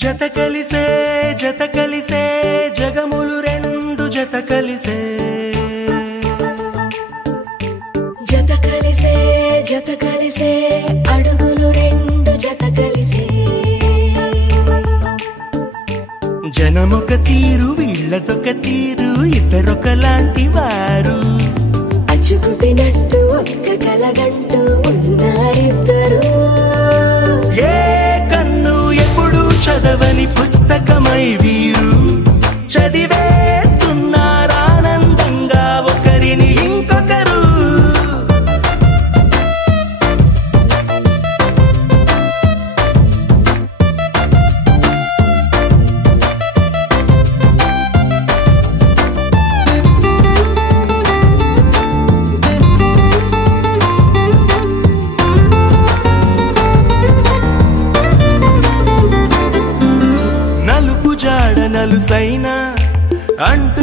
జత కలిసే జగములు రెండు జత కలిసే అడుగులు రెండు జత కలిసే జనమొక తీరు వీళ్ళదొక తీరు ఇద్దరొకలాంటి వారు అచ్చుకుతినట్టు ఒక్క కలగంటూ ఉన్నారిద్దరు ఏ కన్ను ఎప్పుడు చదవని పుస్తకమై వీరు చదివేస్తున్నారానందంగా ఒకరిని ఇంకొకరు నలుసైనా అంటు